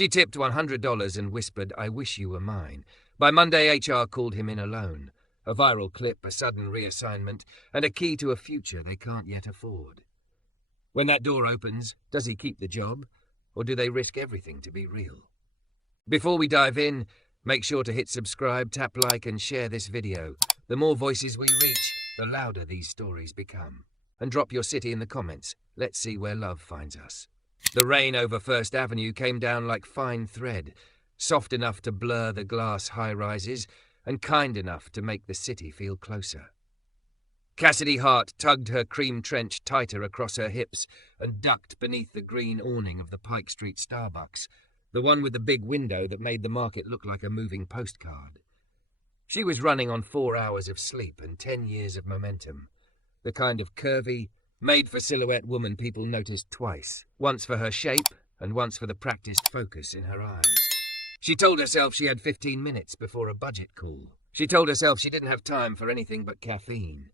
She tipped $100 and whispered, "I wish you were mine." By Monday, HR called him in alone. A viral clip, a sudden reassignment, and a key to a future they can't yet afford. When that door opens, does he keep the job, or do they risk everything to be real? Before we dive in, make sure to hit subscribe, tap like, and share this video. The more voices we reach, the louder these stories become. And drop your city in the comments. Let's see where love finds us. The rain over First Avenue came down like fine thread, soft enough to blur the glass high-rises, and kind enough to make the city feel closer. Cassidy Hart tugged her cream trench tighter across her hips and ducked beneath the green awning of the Pike Street Starbucks, the one with the big window that made the market look like a moving postcard. She was running on 4 hours of sleep and 10 years of momentum, the kind of curvy, made-for-silhouette woman people noticed twice, once for her shape and once for the practiced focus in her eyes. She told herself she had 15 minutes before a budget call. She told herself she didn't have time for anything but caffeine.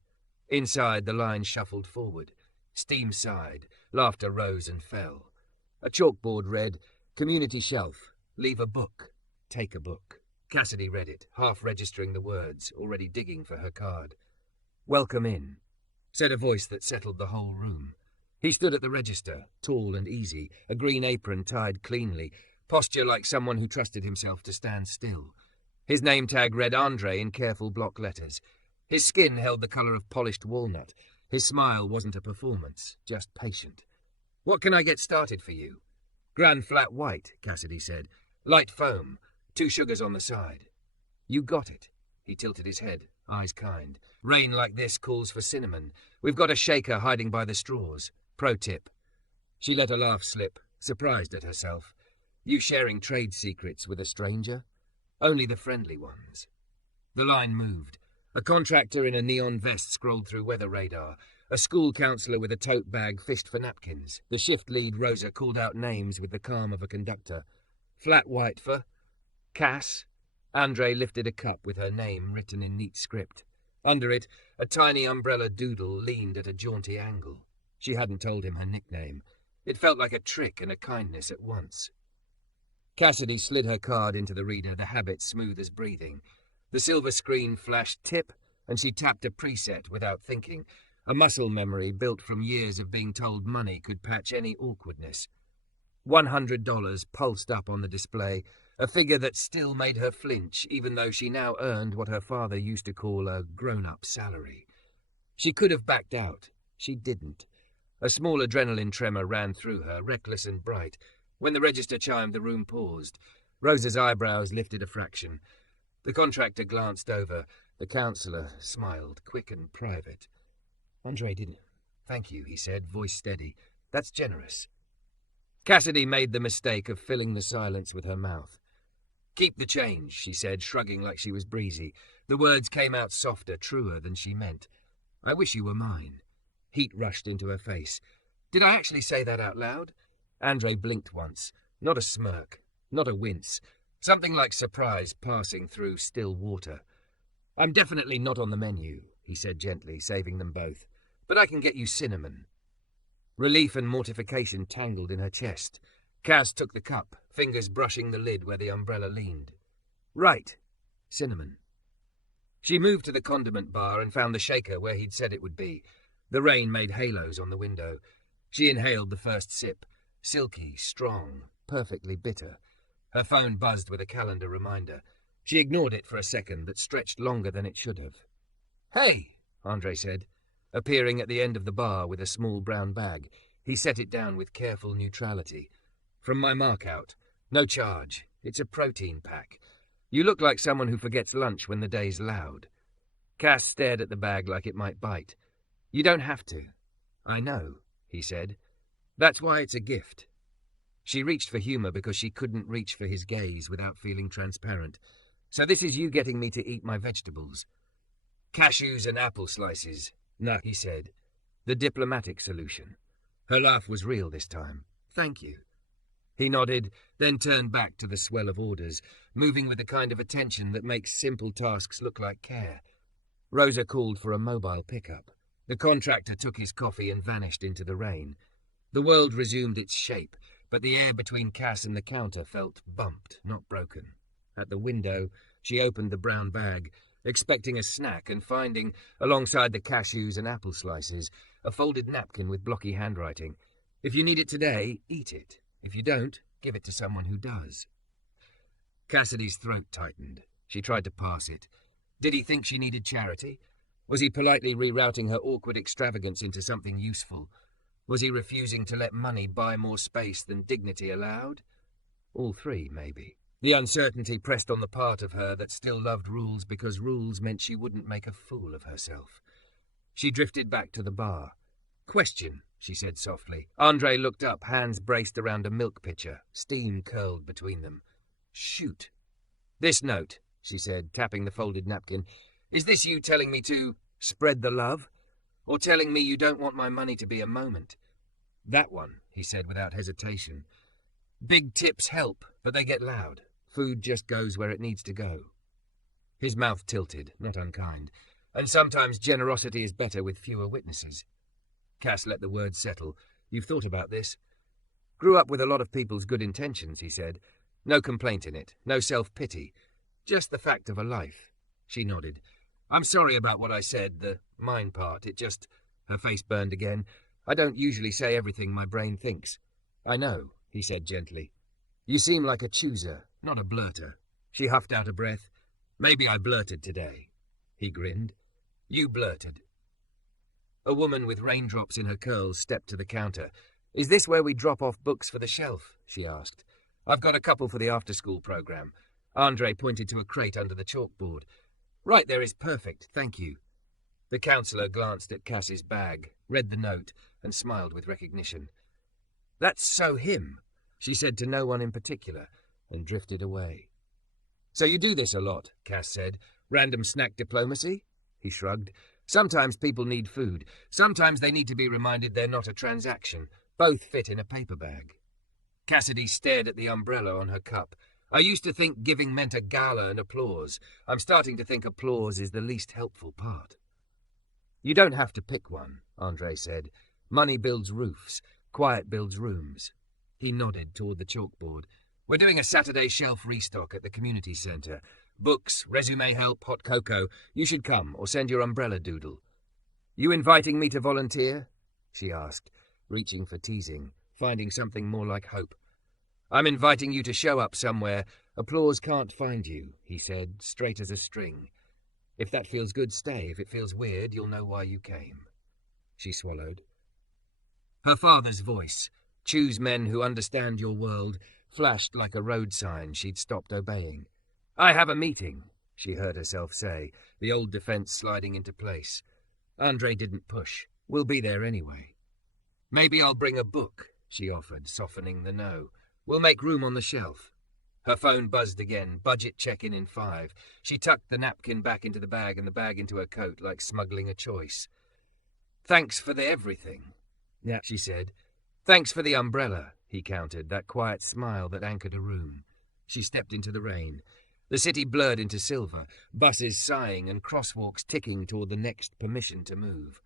Inside, the line shuffled forward. Steam sighed. Laughter rose and fell. A chalkboard read, "Community shelf. Leave a book. Take a book." Cassidy read it, half registering the words, already digging for her card. "Welcome in," said a voice that settled the whole room. He stood at the register, tall and easy, a green apron tied cleanly, posture like someone who trusted himself to stand still. His name tag read Andre in careful block letters. His skin held the colour of polished walnut. His smile wasn't a performance, just patient. "What can I get started for you?" "Grand flat white," Cassidy said. "Light foam. 2 sugars on the side." "You got it." He tilted his head, eyes kind. "Rain like this calls for cinnamon. We've got a shaker hiding by the straws. Pro tip." She let a laugh slip, surprised at herself. You sharing trade secrets with a stranger? Only the friendly ones. The line moved. A contractor in a neon vest scrolled through weather radar. A school counsellor with a tote bag fished for napkins. The shift lead, Rosa, called out names with the calm of a conductor. "Flat white for Cass." Andre lifted a cup with her name written in neat script. Under it, a tiny umbrella doodle leaned at a jaunty angle. She hadn't told him her nickname. It felt like a trick and a kindness at once. Cassidy slid her card into the reader, the habit smooth as breathing. The silver screen flashed tip, and she tapped a preset without thinking, a muscle memory built from years of being told money could patch any awkwardness. $100 pulsed up on the display, a figure that still made her flinch, even though she now earned what her father used to call a grown-up salary. She could have backed out. She didn't. A small adrenaline tremor ran through her, reckless and bright. When the register chimed, the room paused. Rosa's eyebrows lifted a fraction. The contractor glanced over. The counsellor smiled, quick and private. "Andre didn't." "Thank you," he said, voice steady. "That's generous." Cassidy made the mistake of filling the silence with her mouth. "Keep the change," she said, shrugging like she was breezy. The words came out softer, truer than she meant. "I wish you were mine." Heat rushed into her face. "Did I actually say that out loud?" Andre blinked once. Not a smirk, not a wince. Something like surprise passing through still water. "I'm definitely not on the menu," he said gently, saving them both. "But I can get you cinnamon." Relief and mortification tangled in her chest. Cass took the cup, fingers brushing the lid where the umbrella leaned. "Right. Cinnamon." She moved to the condiment bar and found the shaker where he'd said it would be. The rain made halos on the window. She inhaled the first sip. Silky, strong, perfectly bitter. Her phone buzzed with a calendar reminder. She ignored it for a second that stretched longer than it should have. "Hey," Andre said, appearing at the end of the bar with a small brown bag. He set it down with careful neutrality. "From my mark-out. No charge. It's a protein pack. You look like someone who forgets lunch when the day's loud." Cass stared at the bag like it might bite. "You don't have to." "I know," he said. "That's why it's a gift." She reached for humor because she couldn't reach for his gaze without feeling transparent. "So this is you getting me to eat my vegetables." "Cashews and apple slices." "No," he said. The diplomatic solution. Her laugh was real this time. "Thank you." He nodded, then turned back to the swell of orders, moving with the kind of attention that makes simple tasks look like care. Rosa called for a mobile pickup. The contractor took his coffee and vanished into the rain. The world resumed its shape, but the air between Cass and the counter felt bumped, not broken. At the window, she opened the brown bag, expecting a snack and finding, alongside the cashews and apple slices, a folded napkin with blocky handwriting. If you need it today, eat it. If you don't, give it to someone who does. Cassidy's throat tightened. She tried to pass it. Did he think she needed charity? Was he politely rerouting her awkward extravagance into something useful? Was he refusing to let money buy more space than dignity allowed? All three, maybe. The uncertainty pressed on the part of her that still loved rules because rules meant she wouldn't make a fool of herself. She drifted back to the bar. "Question," she said softly. Andre looked up, hands braced around a milk pitcher, steam curled between them. "Shoot." "This note," she said, tapping the folded napkin. "Is this you telling me to spread the love? Or telling me you don't want my money to be a moment?" "That one," he said without hesitation. "Big tips help, but they get loud. Food just goes where it needs to go." His mouth tilted, not unkind. "And sometimes generosity is better with fewer witnesses." Cass let the words settle. "You've thought about this?" "Grew up with a lot of people's good intentions," he said. "No complaint in it, no self-pity. Just the fact of a life." She nodded. "I'm sorry about what I said, the mine part. It just..." Her face burned again. "I don't usually say everything my brain thinks." "I know," he said gently. "You seem like a chooser, not a blurter." She huffed out a breath. "Maybe I blurted today." He grinned. "You blurted." A woman with raindrops in her curls stepped to the counter. "Is this where we drop off books for the shelf?" she asked. "I've got a couple for the after-school program." Andre pointed to a crate under the chalkboard. "Right there is perfect, thank you." The counsellor glanced at Cass's bag, read the note, and smiled with recognition. "That's so him," she said to no one in particular, and drifted away. "So you do this a lot," Cass said. "Random snack diplomacy?" He shrugged. "Sometimes people need food. Sometimes they need to be reminded they're not a transaction. Both fit in a paper bag." Cassidy stared at the umbrella on her cup. "I used to think giving meant a gala and applause. I'm starting to think applause is the least helpful part." "You don't have to pick one," Andre said. "Money builds roofs. Quiet builds rooms." He nodded toward the chalkboard. "We're doing a Saturday shelf restock at the community centre. Books, resume help, hot cocoa. You should come, or send your umbrella doodle." "You inviting me to volunteer?" she asked, reaching for teasing, finding something more like hope. "I'm inviting you to show up somewhere. Applause can't find you," he said, straight as a string. "If that feels good, stay. If it feels weird, you'll know why you came." She swallowed. Her father's voice, "Choose men who understand your world," flashed like a road sign she'd stopped obeying. "I have a meeting," she heard herself say, the old defense sliding into place. Andre didn't push. "We'll be there anyway." "Maybe I'll bring a book," she offered, softening the no. "We'll make room on the shelf." Her phone buzzed again, budget check-in in 5. She tucked the napkin back into the bag and the bag into her coat like smuggling a choice. "Thanks for the everything." "Yeah," she said. "Thanks for the umbrella," he countered, that quiet smile that anchored a room. She stepped into the rain. The city blurred into silver, buses sighing and crosswalks ticking toward the next permission to move.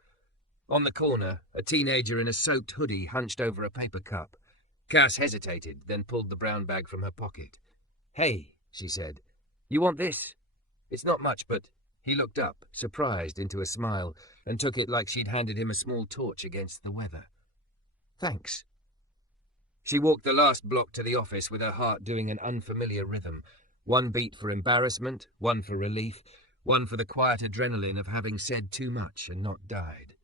On the corner, a teenager in a soaked hoodie hunched over a paper cup. Cass hesitated, then pulled the brown bag from her pocket. "Hey," she said. "You want this?" "It's not much, but..." He looked up, surprised, into a smile, and took it like she'd handed him a small torch against the weather. "Thanks." She walked the last block to the office with her heart doing an unfamiliar rhythm. One beat for embarrassment, one for relief, one for the quiet adrenaline of having said too much and not died.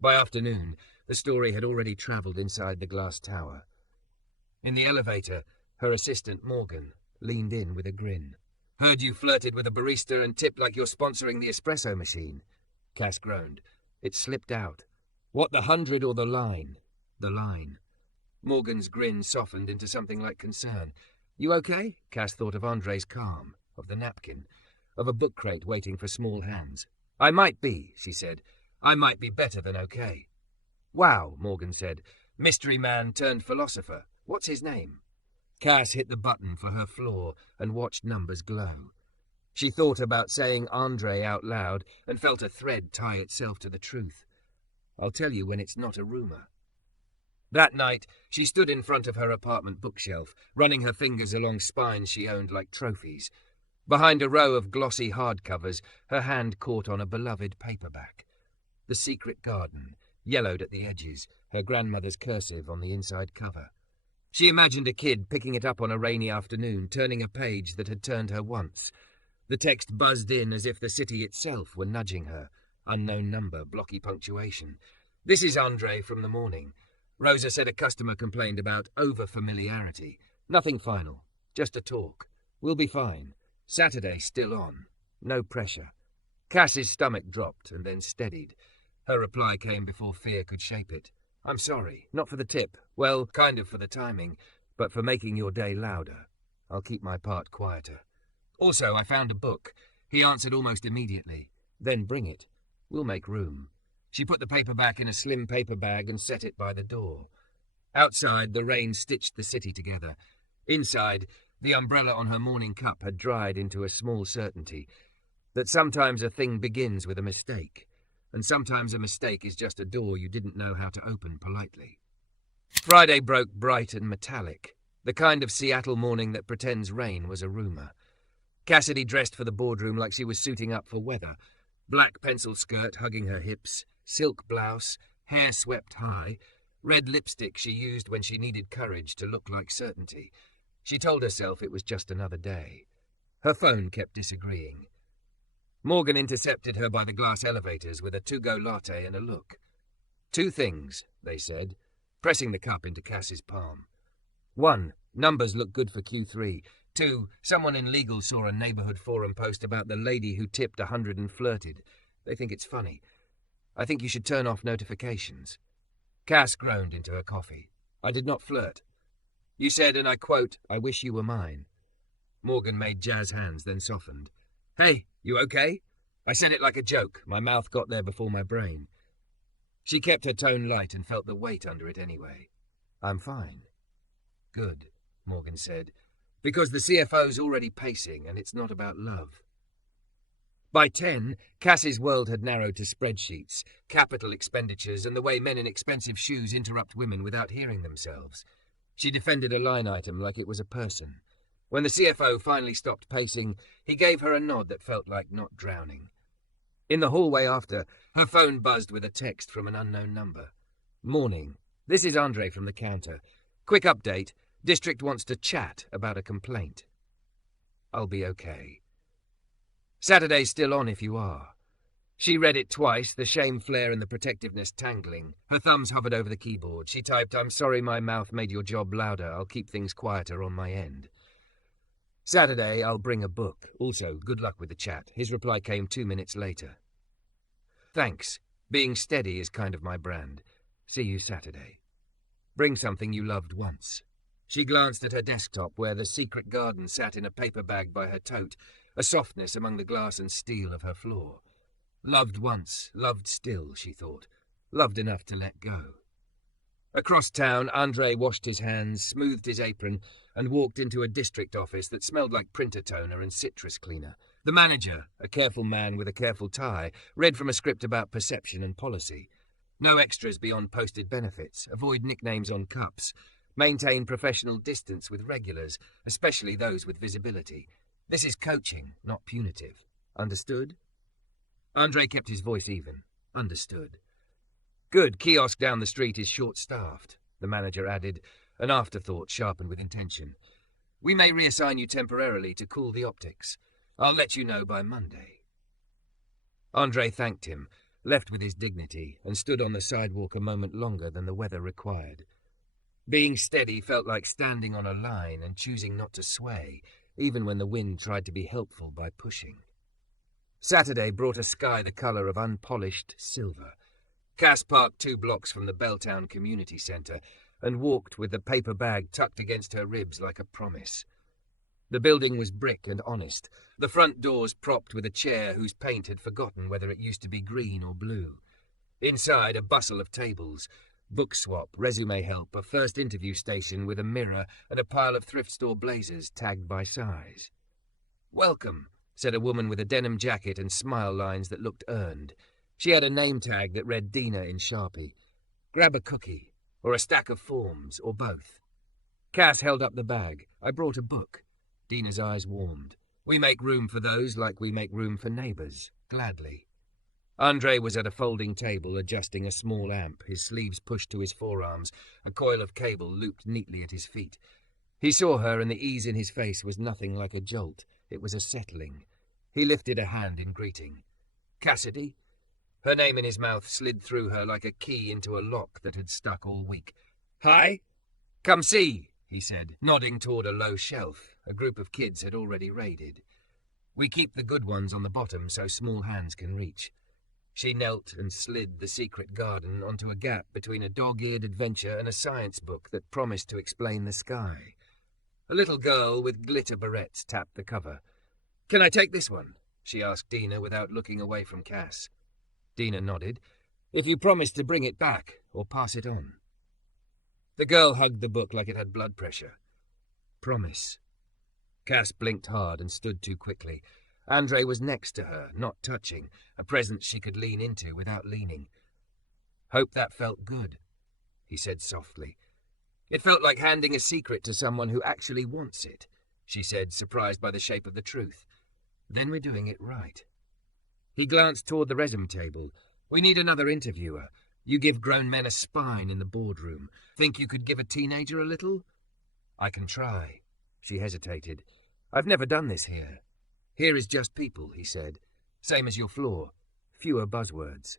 By afternoon, the story had already travelled inside the glass tower. In the elevator, her assistant, Morgan, leaned in with a grin. "Heard you flirted with a barista and tipped like you're sponsoring the espresso machine." Cass groaned. It slipped out. "What, the 100 or the line?" "The line." Morgan's grin softened into something like concern. "You okay?" Cass thought of Andre's calm, of the napkin, of a book crate waiting for small hands. "I might be," she said. "I might be better than okay." "Wow," Morgan said. "Mystery man turned philosopher. What's his name?" Cass hit the button for her floor and watched numbers glow. She thought about saying Andre out loud and felt a thread tie itself to the truth. "I'll tell you when it's not a rumor." That night, she stood in front of her apartment bookshelf, running her fingers along spines she owned like trophies. Behind a row of glossy hardcovers, her hand caught on a beloved paperback. The Secret Garden, yellowed at the edges, her grandmother's cursive on the inside cover. She imagined a kid picking it up on a rainy afternoon, turning a page that had turned her once. The text buzzed in as if the city itself were nudging her. Unknown number, blocky punctuation. "This is Andre from the morning." Rosa said a customer complained about over-familiarity. Nothing final, just a talk. "We'll be fine. Saturday still on. No pressure." Cass's stomach dropped and then steadied. Her reply came before fear could shape it. "I'm sorry, not for the tip. Well, kind of for the timing, but for making your day louder. I'll keep my part quieter. Also, I found a book." He answered almost immediately. "Then bring it. We'll make room." She put the paperback in a slim paper bag and set it by the door. Outside, the rain stitched the city together. Inside, the umbrella on her morning cup had dried into a small certainty that sometimes a thing begins with a mistake, and sometimes a mistake is just a door you didn't know how to open politely. Friday broke bright and metallic, the kind of Seattle morning that pretends rain was a rumor. Cassidy dressed for the boardroom like she was suiting up for weather. Black pencil skirt hugging her hips, silk blouse, hair swept high, red lipstick she used when she needed courage to look like certainty. She told herself it was just another day. Her phone kept disagreeing. Morgan intercepted her by the glass elevators with a to-go latte and a look. "Two things," they said, pressing the cup into Cass's palm. "One, numbers look good for Q3. 2, someone in legal saw a neighborhood forum post about the lady who tipped 100 and flirted. They think it's funny. I think you should turn off notifications." Cass groaned into her coffee. "I did not flirt. You said, and I quote, 'I wish you were mine.'" Morgan made jazz hands, then softened. "Hey, you okay?" I said it like a joke. My mouth got there before my brain. She kept her tone light and felt the weight under it anyway. "I'm fine." "Good," Morgan said, "because the CFO's already pacing, and it's not about love." By 10, Cass's world had narrowed to spreadsheets, capital expenditures, and the way men in expensive shoes interrupt women without hearing themselves. She defended a line item like it was a person. When the CFO finally stopped pacing, he gave her a nod that felt like not drowning. In the hallway after, her phone buzzed with a text from an unknown number. "Morning. This is Andre from the counter. Quick update. District wants to chat about a complaint." "I'll be okay." "Saturday's still on if you are." She read it twice, the shame flare and the protectiveness tangling. Her thumbs hovered over the keyboard. She typed, "I'm sorry my mouth made your job louder. I'll keep things quieter on my end." "Saturday, I'll bring a book. Also, good luck with the chat." His reply came 2 minutes later. "Thanks. Being steady is kind of my brand. See you Saturday. Bring something you loved once." She glanced at her desktop where the Secret Garden sat in a paper bag by her tote, a softness among the glass and steel of her floor. Loved once, loved still, she thought. Loved enough to let go. Across town, Andre washed his hands, smoothed his apron, and walked into a district office that smelled like printer toner and citrus cleaner. The manager, a careful man with a careful tie, read from a script about perception and policy. No extras beyond posted benefits. Avoid nicknames on cups. Maintain professional distance with regulars, especially those with visibility. This is coaching, not punitive. Understood? Andre kept his voice even. Understood. Good, kiosk down the street is short-staffed, the manager added, an afterthought sharpened with intention. We may reassign you temporarily to cool the optics. I'll let you know by Monday. Andre thanked him, left with his dignity, and stood on the sidewalk a moment longer than the weather required. Being steady felt like standing on a line and choosing not to sway, even when the wind tried to be helpful by pushing. Saturday brought a sky the colour of unpolished silver. Cass parked 2 blocks from the Belltown Community Centre and walked with the paper bag tucked against her ribs like a promise. The building was brick and honest, the front doors propped with a chair whose paint had forgotten whether it used to be green or blue. Inside, a bustle of tables, book swap, resume help, a first interview station with a mirror and a pile of thrift store blazers tagged by size. Welcome, said a woman with a denim jacket and smile lines that looked earned. She had a name tag that read Dina in Sharpie. Grab a cookie. or a stack of forms, or both. Cass held up the bag. I brought a book. Dina's eyes warmed. We make room for those like we make room for neighbours, gladly. Andre was at a folding table adjusting a small amp, his sleeves pushed to his forearms, a coil of cable looped neatly at his feet. He saw her, and the ease in his face was nothing like a jolt. It was a settling. He lifted a hand in greeting. Cassidy? Her name in his mouth slid through her like a key into a lock that had stuck all week. Hi? Come see, he said, nodding toward a low shelf a group of kids had already raided. We keep the good ones on the bottom so small hands can reach. She knelt and slid The Secret Garden onto a gap between a dog-eared adventure and a science book that promised to explain the sky. A little girl with glitter barrettes tapped the cover. Can I take this one? She asked Dina without looking away from Cass. Dina nodded. If you promise to bring it back or pass it on. The girl hugged the book like it had blood pressure. Promise. Cass blinked hard and stood too quickly. Andre was next to her, not touching, a presence she could lean into without leaning. Hope that felt good, he said softly. It felt like handing a secret to someone who actually wants it, she said, surprised by the shape of the truth. Then we're doing it right. He glanced toward the resume table. We need another interviewer. You give grown men a spine in the boardroom. Think you could give a teenager a little? I can try. She hesitated. I've never done this here. Here is just people, he said. Same as your floor. Fewer buzzwords.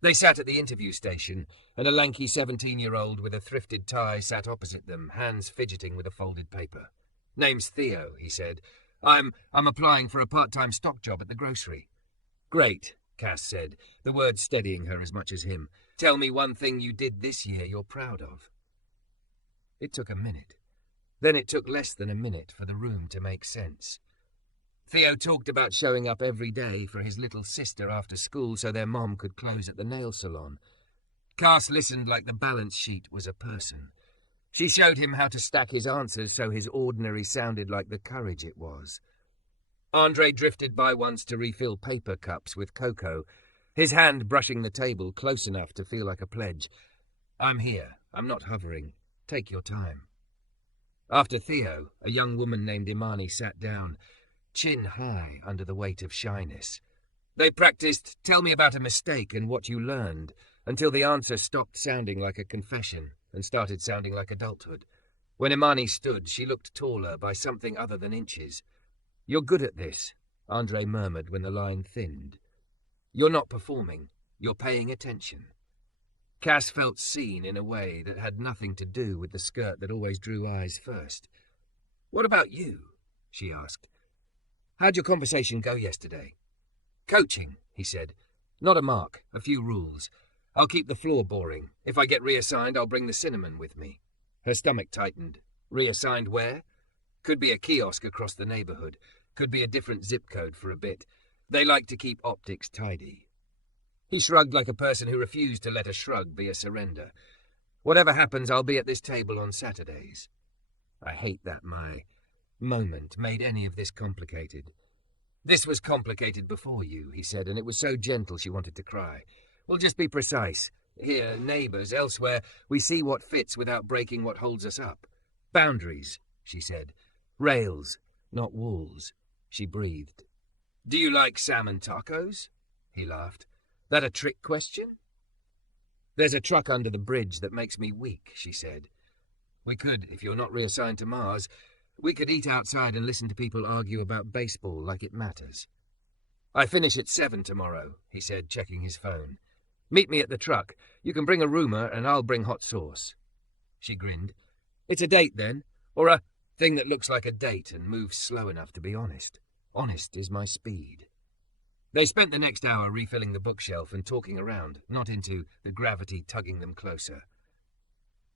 They sat at the interview station, and a lanky 17-year-old with a thrifted tie sat opposite them, hands fidgeting with a folded paper. Name's Theo, he said. I'm applying for a part-time stock job at the grocery. Great, Cass said, the words steadying her as much as him. Tell me one thing you did this year you're proud of. It took a minute. Then it took less than a minute for the room to make sense. Theo talked about showing up every day for his little sister after school so their mom could close at the nail salon. Cass listened like the balance sheet was a person. She showed him how to stack his answers so his ordinary sounded like the courage it was. Andre drifted by once to refill paper cups with cocoa, his hand brushing the table close enough to feel like a pledge. I'm here. I'm not hovering. Take your time. After Theo, a young woman named Imani sat down, chin high under the weight of shyness. They practiced, tell me about a mistake and what you learned, until the answer stopped sounding like a confession and started sounding like adulthood. When Imani stood, she looked taller by something other than inches. You're good at this, Andre murmured when the line thinned. You're not performing, you're paying attention. Cass felt seen in a way that had nothing to do with the skirt that always drew eyes first. What about you? She asked. How'd your conversation go yesterday? Coaching, he said. Not a mark, a few rules. I'll keep the floor boring. If I get reassigned, I'll bring the cinnamon with me. Her stomach tightened. Reassigned where? Could be a kiosk across the neighborhood. Could be a different zip code for a bit. They like to keep optics tidy. He shrugged like a person who refused to let a shrug be a surrender. Whatever happens, I'll be at this table on Saturdays. I hate that my moment made any of this complicated. This was complicated before you, he said, and it was so gentle she wanted to cry. We'll just be precise. Here, neighbours, elsewhere, we see what fits without breaking what holds us up. Boundaries, she said. Rails, not walls. She breathed. Do you like salmon tacos? He laughed. That a trick question? There's a truck under the bridge that makes me weak, she said. We could, if you're not reassigned to Mars, we could eat outside and listen to people argue about baseball like it matters. I finish at 7 tomorrow, he said, checking his phone. Meet me at the truck. You can bring a rumour and I'll bring hot sauce. She grinned. It's a date then, or a thing that looks like a date and moves slow enough to be honest. Honest is my speed. They spent the next hour refilling the bookshelf and talking around, not into the gravity tugging them closer.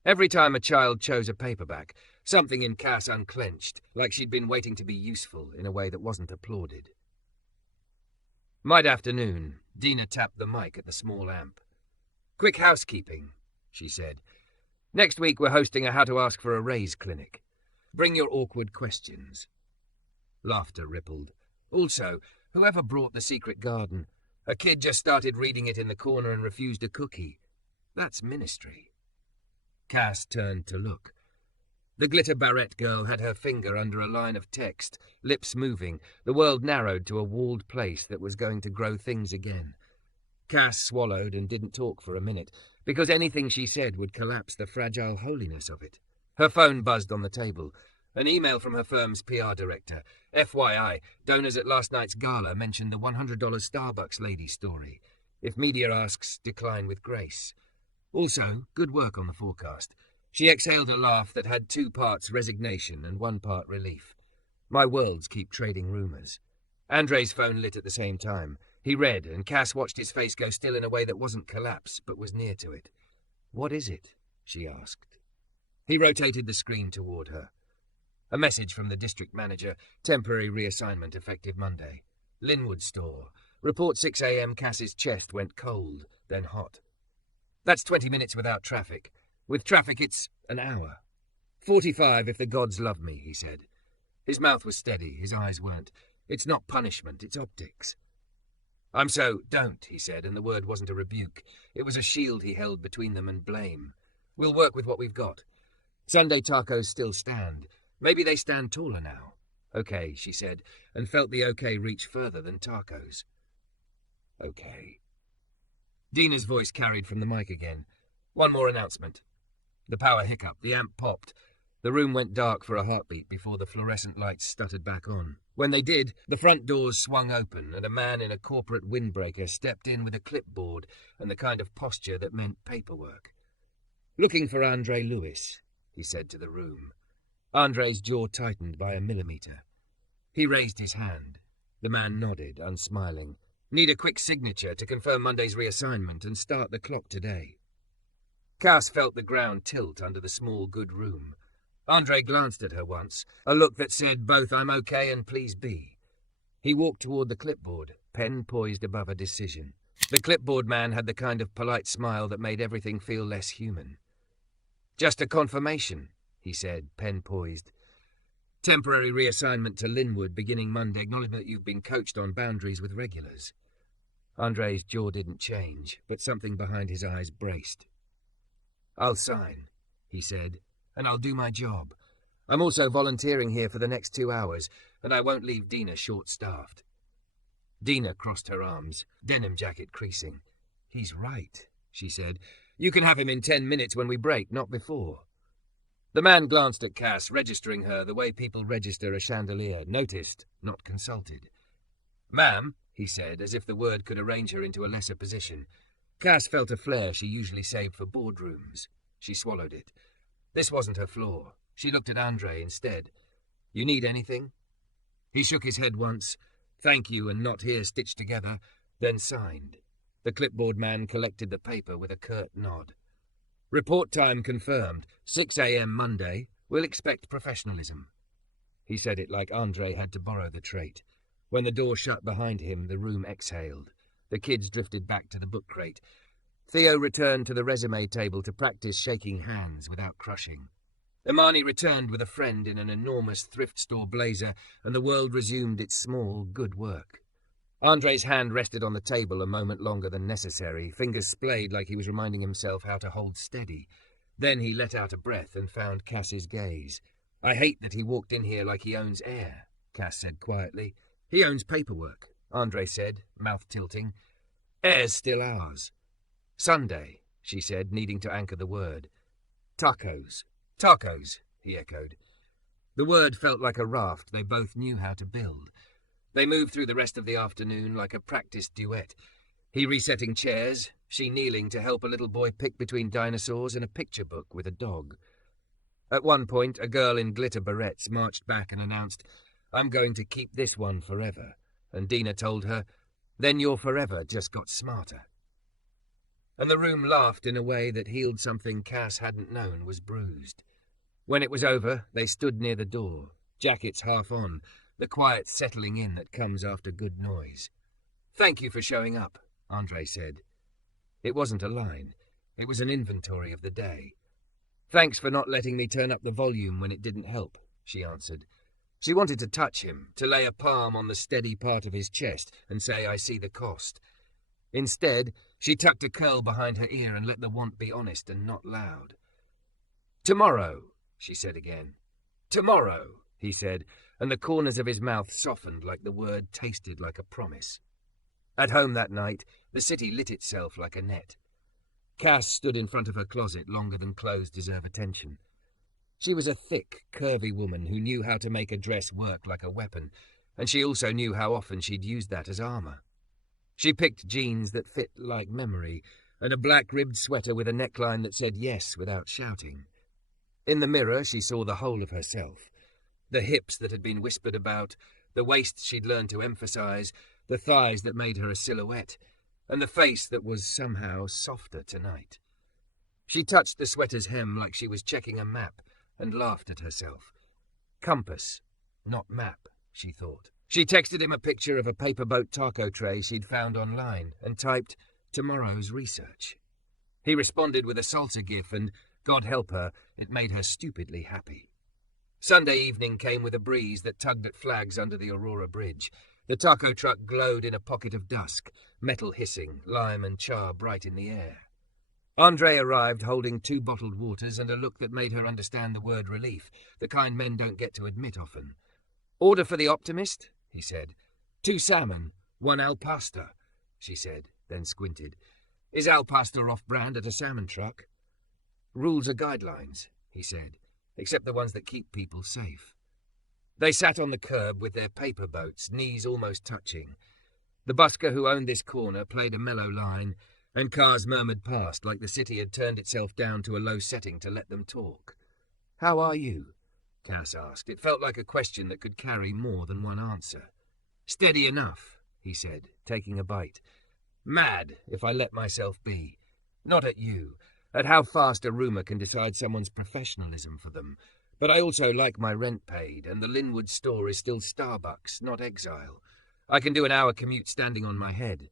Every time a child chose a paperback, something in Cass unclenched, like she'd been waiting to be useful in a way that wasn't applauded. Mid-afternoon, Dina tapped the mic at the small amp. Quick housekeeping, she said. Next week we're hosting a How to Ask for a Raise clinic. Bring your awkward questions. Laughter rippled. Also, whoever brought The Secret Garden? A kid just started reading it in the corner and refused a cookie. That's ministry. Cass turned to look. The glitter barrette girl had her finger under a line of text, lips moving, the world narrowed to a walled place that was going to grow things again. Cass swallowed and didn't talk for a minute, because anything she said would collapse the fragile holiness of it. Her phone buzzed on the table. An email from her firm's PR director. FYI, donors at last night's gala mentioned the $100 Starbucks lady story. If media asks, decline with grace. Also, good work on the forecast. She exhaled a laugh that had 2 parts resignation and 1 part relief. My worlds keep trading rumours. Andre's phone lit at the same time. He read, and Cass watched his face go still in a way that wasn't collapse, but was near to it. "What is it?" she asked. He rotated the screen toward her. A message from the district manager, temporary reassignment effective Monday. Linwood store. Report 6 a.m. Cass's chest went cold, then hot. That's 20 minutes without traffic. With traffic, it's an hour. 45 if the gods love me, he said. His mouth was steady, his eyes weren't. It's not punishment, it's optics. Don't, he said, and the word wasn't a rebuke. It was a shield he held between them and blame. We'll work with what we've got. Sunday tacos still stand. Maybe they stand taller now. Okay, she said, and felt the okay reach further than tacos. Okay. Dina's voice carried from the mic again. One more announcement. The power hiccup, the amp popped. The room went dark for a heartbeat before the fluorescent lights stuttered back on. When they did, the front doors swung open and a man in a corporate windbreaker stepped in with a clipboard and the kind of posture that meant paperwork. "Looking for Andre Lewis," he said to the room. Andre's jaw tightened by a millimetre. He raised his hand. The man nodded, unsmiling. "Need a quick signature to confirm Monday's reassignment and start the clock today." Cass felt the ground tilt under the small good room. Andre glanced at her once, a look that said both "I'm okay" and "please be." He walked toward the clipboard, pen poised above a decision. The clipboard man had the kind of polite smile that made everything feel less human. "Just a confirmation," he said, pen poised. "Temporary reassignment to Linwood beginning Monday. Acknowledgement that you've been coached on boundaries with regulars." Andre's jaw didn't change, but something behind his eyes braced. "I'll sign," he said, "and I'll do my job. I'm also volunteering here for the next 2 hours, and I won't leave Dina short-staffed." Dina crossed her arms, denim jacket creasing. "He's right," she said. "You can have him in 10 minutes when we break, not before." The man glanced at Cass, registering her the way people register a chandelier, noticed, not consulted. "Ma'am," he said, as if the word could arrange her into a lesser position. Cass felt a flair she usually saved for boardrooms. She swallowed it. This wasn't her flaw. She looked at Andre instead. "You need anything?" He shook his head once, "Thank you and not here" stitched together, then signed. The clipboard man collected the paper with a curt nod. "Report time confirmed. 6 a.m. Monday. We'll expect professionalism." He said it like Andre had to borrow the trait. When the door shut behind him, the room exhaled. The kids drifted back to the book crate. Theo returned to the resume table to practice shaking hands without crushing. Imani returned with a friend in an enormous thrift store blazer, and the world resumed its small, good work. Andre's hand rested on the table a moment longer than necessary, fingers splayed like he was reminding himself how to hold steady. Then he let out a breath and found Cass's gaze. "I hate that he walked in here like he owns air," Cass said quietly. "He owns paperwork," Andre said, mouth tilting. "Air's still ours." "Sunday," she said, needing to anchor the word. "Tacos." "Tacos," he echoed. The word felt like a raft they both knew how to build. They moved through the rest of the afternoon like a practiced duet. He resetting chairs, she kneeling to help a little boy pick between dinosaurs and a picture book with a dog. At one point, a girl in glitter barrettes marched back and announced, "I'm going to keep this one forever." And Dina told her, "Then your forever just got smarter." And the room laughed in a way that healed something Cass hadn't known was bruised. When it was over, they stood near the door, jackets half on, the quiet settling in that comes after good noise. "Thank you for showing up," Andre said. It wasn't a line. It was an inventory of the day. "Thanks for not letting me turn up the volume when it didn't help," she answered. She wanted to touch him, to lay a palm on the steady part of his chest and say, "I see the cost." Instead, she tucked a curl behind her ear and let the want be honest and not loud. "Tomorrow," she said again. "Tomorrow," he said, and the corners of his mouth softened like the word tasted like a promise. At home that night, the city lit itself like a net. Cass stood in front of her closet longer than clothes deserve attention. She was a thick, curvy woman who knew how to make a dress work like a weapon, and she also knew how often she'd used that as armor. She picked jeans that fit like memory, and a black-ribbed sweater with a neckline that said yes without shouting. In the mirror, she saw the whole of herself. The hips that had been whispered about, the waist she'd learned to emphasize, the thighs that made her a silhouette, and the face that was somehow softer tonight. She touched the sweater's hem like she was checking a map and laughed at herself. Compass, not map, she thought. She texted him a picture of a paper boat taco tray she'd found online and typed, "Tomorrow's research." He responded with a salsa gif and, God help her, it made her stupidly happy. Sunday evening came with a breeze that tugged at flags under the Aurora Bridge. The taco truck glowed in a pocket of dusk, metal hissing, lime and char bright in the air. Andre arrived holding 2 bottled waters and a look that made her understand the word relief, the kind men don't get to admit often. "Order for the Optimist," he said. 2 salmon, 1 al pasta, she said, then squinted. "Is al pasta off-brand at a salmon truck?" "Rules are guidelines," he said, "except the ones that keep people safe." They sat on the curb with their paper boats, knees almost touching. The busker who owned this corner played a mellow line, and cars murmured past like the city had turned itself down to a low setting to let them talk. "How are you?" Cass asked. It felt like a question that could carry more than one answer. "Steady enough," he said, taking a bite. "Mad, if I let myself be. Not at you, at how fast a rumour can decide someone's professionalism for them. But I also like my rent paid, and the Linwood store is still Starbucks, not exile. I can do an hour commute standing on my head."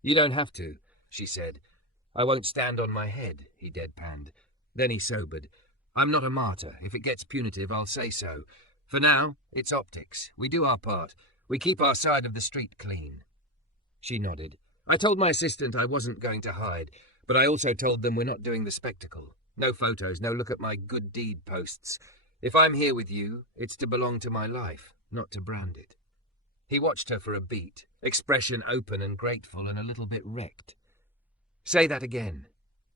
"You don't have to," she said. "I won't stand on my head," he deadpanned. Then he sobered. "I'm not a martyr. If it gets punitive, I'll say so. For now, it's optics. We do our part. We keep our side of the street clean." She nodded. "I told my assistant I wasn't going to hide, but I also told them we're not doing the spectacle. No photos, no look at my good deed posts. If I'm here with you, it's to belong to my life, not to brand it." He watched her for a beat, expression open and grateful and a little bit wrecked. "Say that again."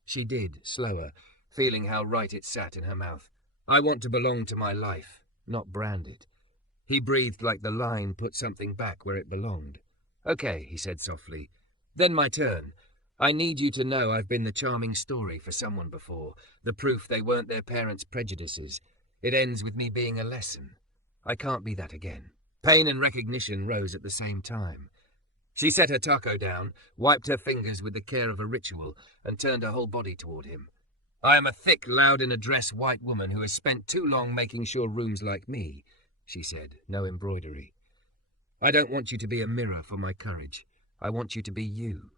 She did, slower, feeling how right it sat in her mouth. "I want to belong to my life, not brand it." He breathed like the line put something back where it belonged. "Okay," he said softly. "Then my turn. I need you to know I've been the charming story for someone before, the proof they weren't their parents' prejudices. It ends with me being a lesson. I can't be that again." Pain and recognition rose at the same time. She set her taco down, wiped her fingers with the care of a ritual, and turned her whole body toward him. "I am a thick, loud-in-a-dress white woman who has spent too long making sure rooms like me," she said, no embroidery. "I don't want you to be a mirror for my courage. I want you to be you.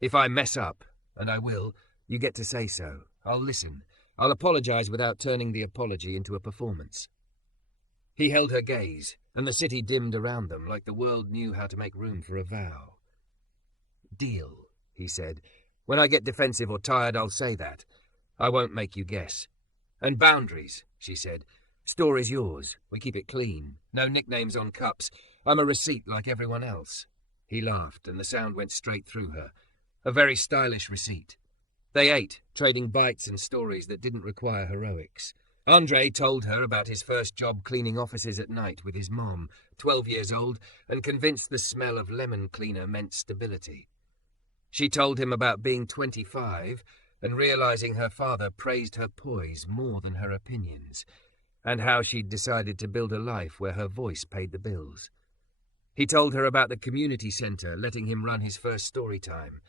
If I mess up, and I will, you get to say so. I'll listen. I'll apologize without turning the apology into a performance." He held her gaze, and the city dimmed around them like the world knew how to make room for a vow. "Deal," he said. "When I get defensive or tired, I'll say that. I won't make you guess." "And boundaries," she said. "Story's yours. We keep it clean. No nicknames on cups. I'm a receipt like everyone else." He laughed, and the sound went straight through her. A very stylish receipt. They ate, trading bites and stories that didn't require heroics. Andre told her about his first job cleaning offices at night with his mom, 12 years old, and convinced the smell of lemon cleaner meant stability. She told him about being 25 and realizing her father praised her poise more than her opinions, and how she'd decided to build a life where her voice paid the bills. He told her about the community center letting him run his first story time.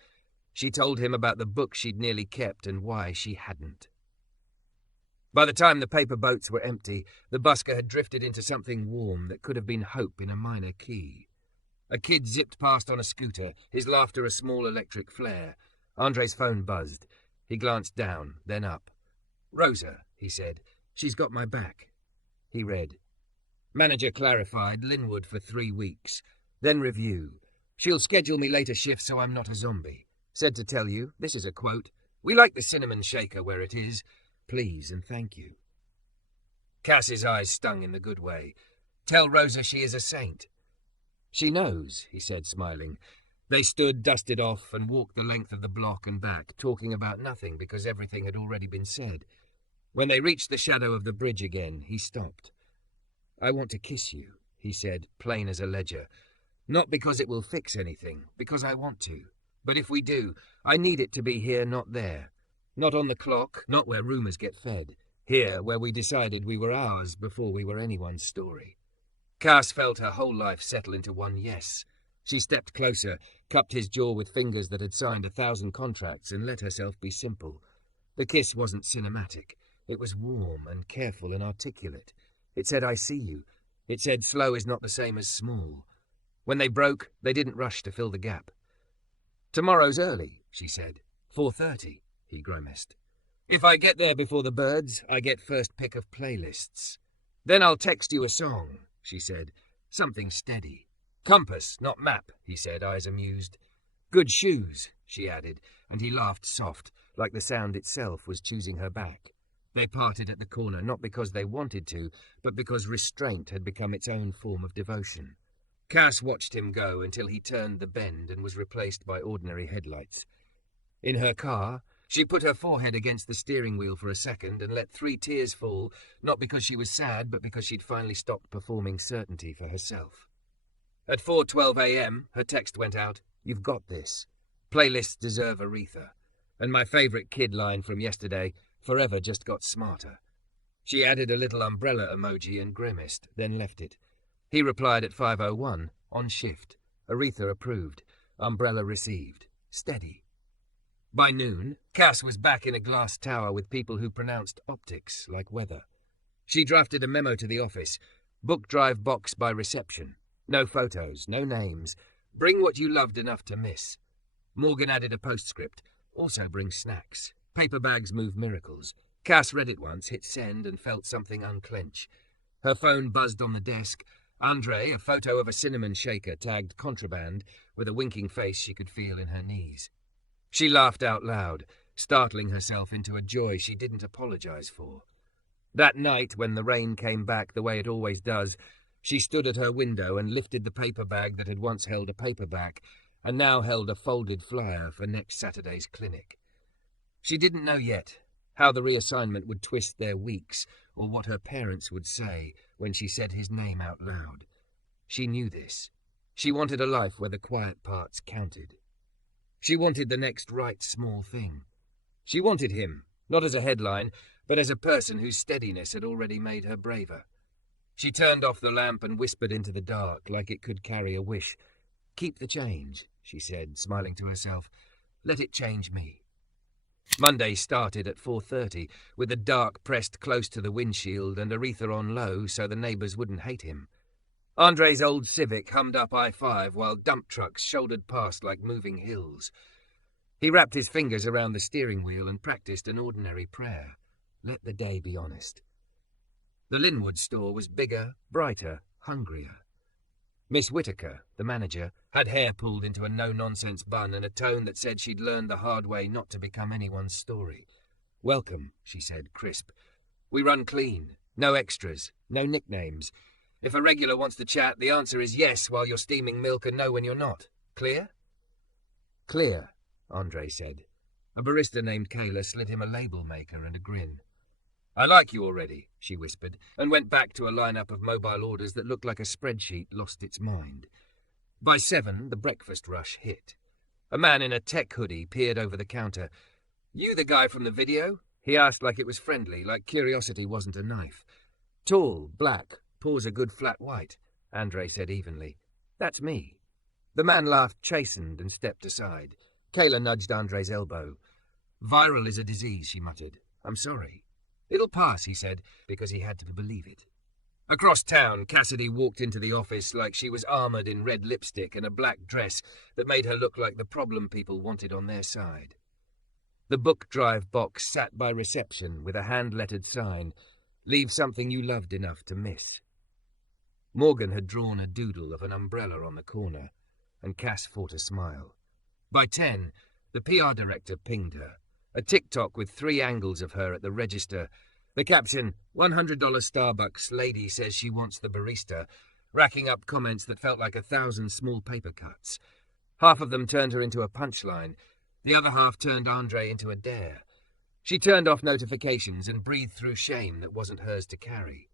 She told him about the book she'd nearly kept and why she hadn't. By the time the paper boats were empty, the busker had drifted into something warm that could have been hope in a minor key. A kid zipped past on a scooter, his laughter a small electric flare. Andre's phone buzzed. He glanced down, then up. "Rosa," he said. "She's got my back." He read. "Manager clarified, Linwood for 3 weeks. Then review. She'll schedule me later shifts so I'm not a zombie. Said to tell you, this is a quote, we like the cinnamon shaker where it is. Please and thank you. Cass's eyes stung in the good way. Tell Rosa she is a saint. She knows, he said, smiling. They stood, dusted off, and walked the length of the block and back, talking about nothing because everything had already been said. When they reached the shadow of the bridge again, he stopped. I want to kiss you, he said, plain as a ledger. Not because it will fix anything, because I want to. But if we do, I need it to be here, not there. Not on the clock, not where rumours get fed. Here, where we decided we were ours before we were anyone's story. Cass felt her whole life settle into one yes. She stepped closer, cupped his jaw with fingers that had signed 1,000 contracts, and let herself be simple. The kiss wasn't cinematic. It was warm and careful and articulate. It said, I see you. It said, slow is not the same as small. When they broke, they didn't rush to fill the gap. Tomorrow's early, she said. 4:30, he grimaced. If I get there before the birds, I get first pick of playlists. Then I'll text you a song, she said. Something steady. Compass, not map, he said, eyes amused. Good shoes, she added, and he laughed soft, like the sound itself was choosing her back. They parted at the corner, not because they wanted to, but because restraint had become its own form of devotion. Cass watched him go until he turned the bend and was replaced by ordinary headlights. In her car, she put her forehead against the steering wheel for a second and let 3 tears fall, not because she was sad, but because she'd finally stopped performing certainty for herself. At 4:12 a.m., her text went out, You've got this. Playlists deserve Aretha. And my favourite kid line from yesterday, Forever just got smarter. She added a little umbrella emoji and grimaced, then left it. He replied at 5:01, on shift. Aretha approved. Umbrella received. Steady. By noon, Cass was back in a glass tower with people who pronounced optics like weather. She drafted a memo to the office. Book drive box by reception. No photos, no names. Bring what you loved enough to miss. Morgan added a postscript. Also bring snacks. Paper bags move miracles. Cass read it once, hit send, and felt something unclench. Her phone buzzed on the desk. Andre, a photo of a cinnamon shaker tagged contraband, with a winking face she could feel in her knees. She laughed out loud, startling herself into a joy she didn't apologize for. That night, when the rain came back the way it always does, she stood at her window and lifted the paper bag that had once held a paperback and now held a folded flyer for next Saturday's clinic. She didn't know yet how the reassignment would twist their weeks or what her parents would say when she said his name out loud. She knew this. She wanted a life where the quiet parts counted. She wanted the next right small thing. She wanted him, not as a headline, but as a person whose steadiness had already made her braver. She turned off the lamp and whispered into the dark like it could carry a wish. Keep the change, she said, smiling to herself. Let it change me. Monday started at 4:30, with the dark pressed close to the windshield and Aretha on low so the neighbours wouldn't hate him. Andre's old Civic hummed up I-5 while dump trucks shouldered past like moving hills. He wrapped his fingers around the steering wheel and practiced an ordinary prayer. Let the day be honest. The Linwood store was bigger, brighter, hungrier. Miss Whitaker, the manager, had hair pulled into a no-nonsense bun and a tone that said she'd learned the hard way not to become anyone's story. Welcome, she said, crisp. We run clean. No extras. No nicknames. If a regular wants to chat, the answer is yes while you're steaming milk and no when you're not. Clear? Clear, Andre said. A barista named Kayla slid him a label maker and a grin. I like you already, she whispered, and went back to a lineup of mobile orders that looked like a spreadsheet lost its mind. By 7, the breakfast rush hit. A man in a tech hoodie peered over the counter. You the guy from the video? He asked like it was friendly, like curiosity wasn't a knife. Tall, black, pores a good flat white, Andre said evenly. That's me. The man laughed chastened and stepped aside. Kayla nudged Andre's elbow. Viral is a disease, she muttered. I'm sorry. It'll pass, he said, because he had to believe it. Across town, Cassidy walked into the office like she was armoured in red lipstick and a black dress that made her look like the problem people wanted on their side. The book drive box sat by reception with a hand-lettered sign, Leave something you loved enough to miss. Morgan had drawn a doodle of an umbrella on the corner, and Cass fought a smile. By 10, the PR director pinged her. A TikTok with 3 angles of her at the register. The caption, $100 Starbucks lady says she wants the barista, racking up comments that felt like 1,000 small paper cuts. Half of them turned her into a punchline. The other half turned Andre into a dare. She turned off notifications and breathed through shame that wasn't hers to carry.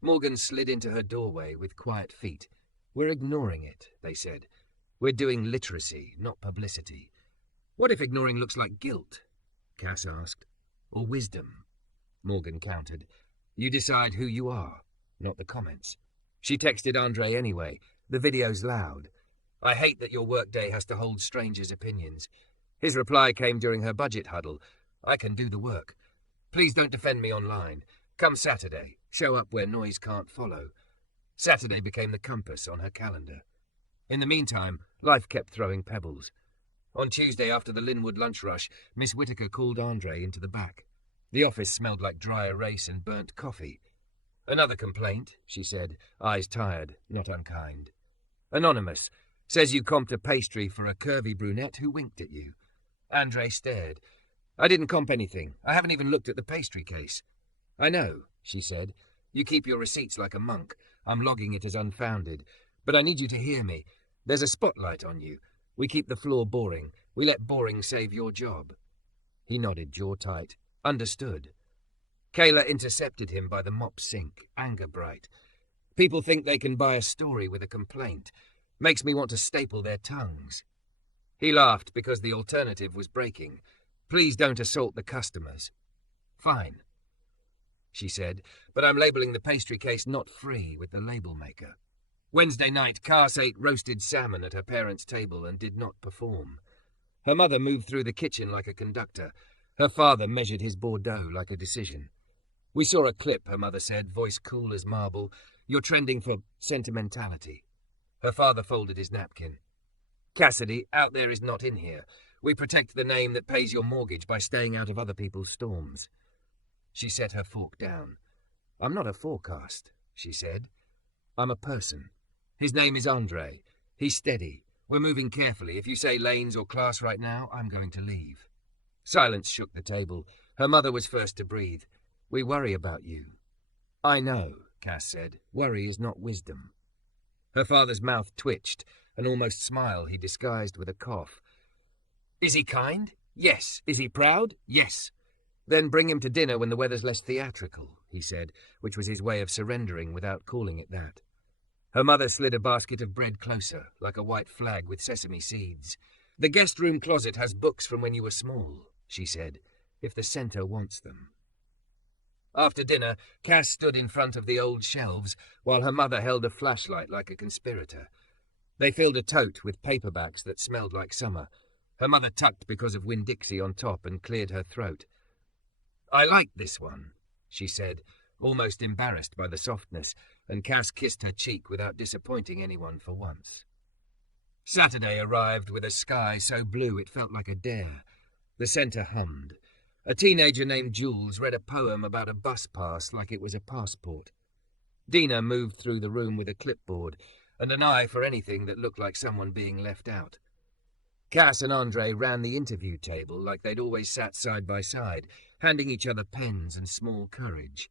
Morgan slid into her doorway with quiet feet. We're ignoring it, they said. We're doing literacy, not publicity. What if ignoring looks like guilt? Cass asked. Or wisdom? Morgan countered. You decide who you are, not the comments. She texted Andre anyway. The video's loud. I hate that your workday has to hold strangers' opinions. His reply came during her budget huddle. I can do the work. Please don't defend me online. Come Saturday. Show up where noise can't follow. Saturday became the compass on her calendar. In the meantime, life kept throwing pebbles. On Tuesday after the Linwood lunch rush, Miss Whittaker called Andre into the back. The office smelled like dry erase and burnt coffee. Another complaint, she said, eyes tired, not unkind. Anonymous. Says you comped a pastry for a curvy brunette who winked at you. Andre stared. I didn't comp anything. I haven't even looked at the pastry case. I know, she said. You keep your receipts like a monk. I'm logging it as unfounded. But I need you to hear me. There's a spotlight on you. We keep the floor boring. We let boring save your job. He nodded, jaw tight. Understood. Kayla intercepted him by the mop sink, anger bright. People think they can buy a story with a complaint. Makes me want to staple their tongues. He laughed because the alternative was breaking. Please don't assault the customers. Fine, she said, but I'm labeling the pastry case not free with the label maker. Wednesday night, Cass ate roasted salmon at her parents' table and did not perform. Her mother moved through the kitchen like a conductor. Her father measured his Bordeaux like a decision. We saw a clip, her mother said, voice cool as marble. You're trending for sentimentality. Her father folded his napkin. Cassidy, out there is not in here. We protect the name that pays your mortgage by staying out of other people's storms. She set her fork down. I'm not a forecast, she said. I'm a person. His name is Andre. He's steady. We're moving carefully. If you say lanes or class right now, I'm going to leave. Silence shook the table. Her mother was first to breathe. We worry about you. I know, Cass said. Worry is not wisdom. Her father's mouth twitched, an almost smile he disguised with a cough. Is he kind? Yes. Is he proud? Yes. Then bring him to dinner when the weather's less theatrical, he said, which was his way of surrendering without calling it that. Her mother slid a basket of bread closer, like a white flag with sesame seeds. The guest room closet has books from when you were small, she said, if the centre wants them. After dinner, Cass stood in front of the old shelves, while her mother held a flashlight like a conspirator. They filled a tote with paperbacks that smelled like summer. Her mother tucked because of Winn-Dixie on top and cleared her throat. I like this one, she said, almost embarrassed by the softness, and Cass kissed her cheek without disappointing anyone for once. Saturday arrived with a sky so blue it felt like a dare. The centre hummed. A teenager named Jules read a poem about a bus pass like it was a passport. Dina moved through the room with a clipboard and an eye for anything that looked like someone being left out. Cass and Andre ran the interview table like they'd always sat side by side, handing each other pens and small courage.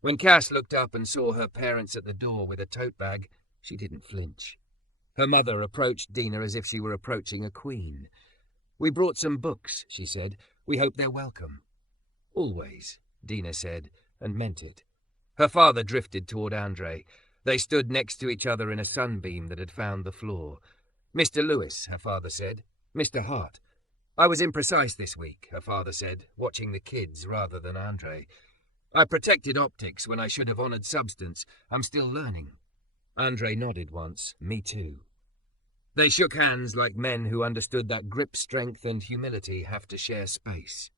When Cass looked up and saw her parents at the door with a tote bag, she didn't flinch. Her mother approached Dina as if she were approaching a queen. We brought some books, she said. We hope they're welcome. Always, Dina said, and meant it. Her father drifted toward Andre. They stood next to each other in a sunbeam that had found the floor. Mr. Lewis, her father said. Mr. Hart. I was imprecise this week, her father said, watching the kids rather than Andre. I protected optics when I should have honored substance. I'm still learning. Andre nodded once. Me too. They shook hands like men who understood that grip strength and humility have to share space.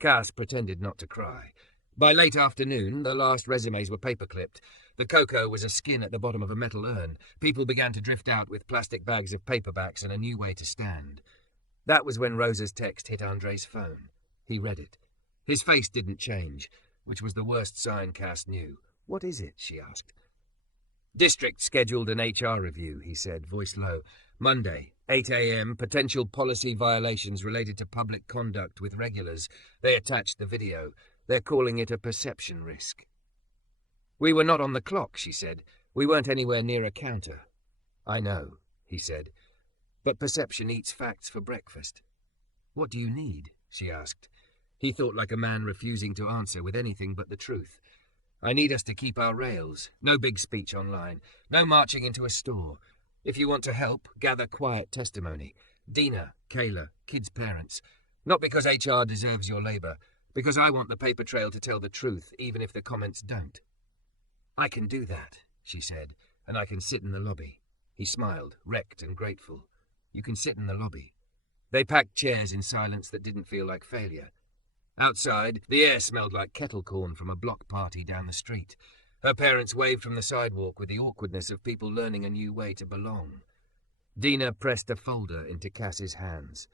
Cass pretended not to cry. By late afternoon, the last resumes were paper-clipped. The cocoa was a skin at the bottom of a metal urn. People began to drift out with plastic bags of paperbacks and a new way to stand. That was when Rosa's text hit Andre's phone. He read it. His face didn't change, which was the worst sign Cass knew. What is it? She asked. District scheduled an HR review, he said, voice low. Monday, 8 a.m., potential policy violations related to public conduct with regulars. They attached the video. They're calling it a perception risk. We were not on the clock, she said. We weren't anywhere near a counter. I know, he said, but perception eats facts for breakfast. What do you need? She asked. He thought like a man refusing to answer with anything but the truth. I need us to keep our rails. No big speech online. No marching into a store. If you want to help, gather quiet testimony. Dina, Kayla, kids' parents. Not because HR deserves your labour, because I want the paper trail to tell the truth, even if the comments don't. I can do that, she said, and I can sit in the lobby. He smiled, wrecked and grateful. You can sit in the lobby. They packed chairs in silence that didn't feel like failure. Outside, the air smelled like kettle corn from a block party down the street. Her parents waved from the sidewalk with the awkwardness of people learning a new way to belong. Dina pressed a folder into Cass's hands.